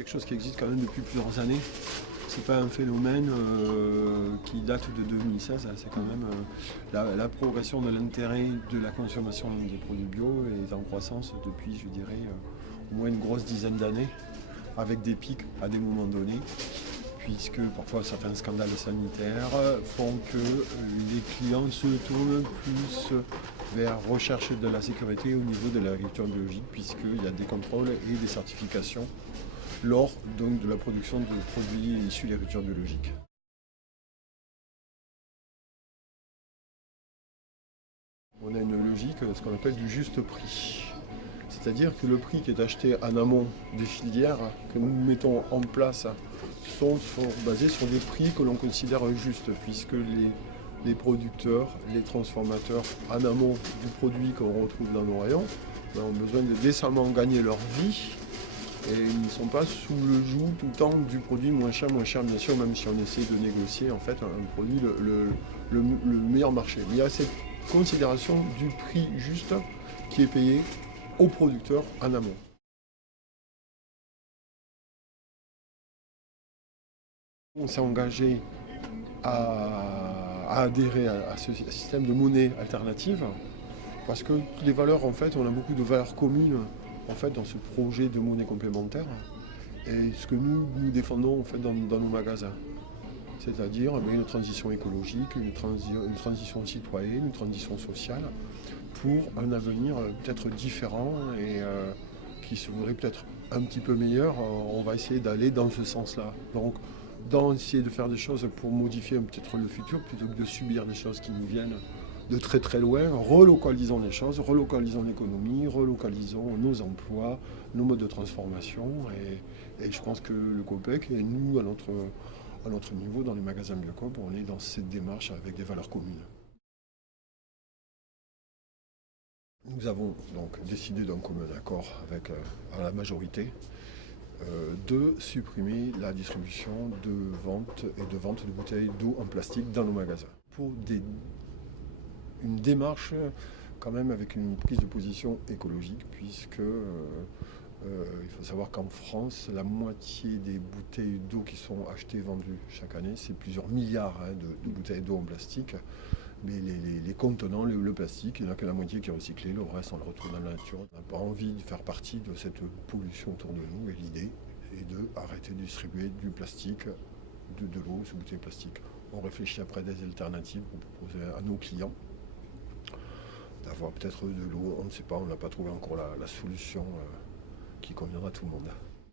Quelque chose qui existe quand même depuis plusieurs années. C'est pas un phénomène qui date de 2016, c'est quand même la progression de l'intérêt de la consommation des produits bio est en croissance depuis, je dirais, au moins une grosse dizaine d'années, avec des pics à des moments donnés, puisque parfois certains scandales sanitaires font que les clients se tournent plus vers recherche de la sécurité au niveau de l'agriculture biologique, puisqu'il y a des contrôles et des certifications lors donc de la production de produits issus de l'agriculture biologique. On a une logique, ce qu'on appelle du juste prix. C'est-à-dire que le prix qui est acheté en amont des filières que nous mettons en place sont basés sur des prix que l'on considère justes, puisque les producteurs, les transformateurs en amont du produit qu'on retrouve dans nos rayons ont besoin de décemment gagner leur vie. Et ils ne sont pas sous le joug tout le temps du produit moins cher bien sûr, même si on essaie de négocier en fait un produit le meilleur marché. Il y a cette considération du prix juste qui est payé aux producteurs en amont. On s'est engagé à adhérer à ce système de monnaie alternative parce que les valeurs, en fait, on a beaucoup de valeurs communes en fait, dans ce projet de monnaie complémentaire et ce que nous défendons en fait, dans nos magasins. C'est-à-dire une transition écologique, une transition citoyenne, une transition sociale pour un avenir peut-être différent et qui serait peut-être un petit peu meilleur. On va essayer d'aller dans ce sens-là. Donc, essayer de faire des choses pour modifier peut-être le futur plutôt que de subir des choses qui nous viennent de très très loin, relocalisons les choses, relocalisons l'économie, relocalisons nos emplois, nos modes de transformation et je pense que le COPEC et nous à notre niveau dans les magasins Biocop, on est dans cette démarche avec des valeurs communes. Nous avons donc décidé d'un commun accord avec la majorité de supprimer la distribution de vente de bouteilles d'eau en plastique dans nos magasins. Pour une démarche quand même avec une prise de position écologique puisque il faut savoir qu'en France, la moitié des bouteilles d'eau qui sont achetées et vendues chaque année, c'est plusieurs milliards de bouteilles d'eau en plastique. Mais les contenants, le plastique, il n'y en a que la moitié qui est recyclé, le reste on le retrouve dans la nature. On n'a pas envie de faire partie de cette pollution autour de nous et l'idée est d'arrêter de distribuer du plastique, de l'eau sous bouteilles plastiques. On réfléchit après des alternatives pour proposer à nos clients d'avoir peut-être de l'eau, on ne sait pas, on n'a pas trouvé encore la solution qui conviendra à tout le monde.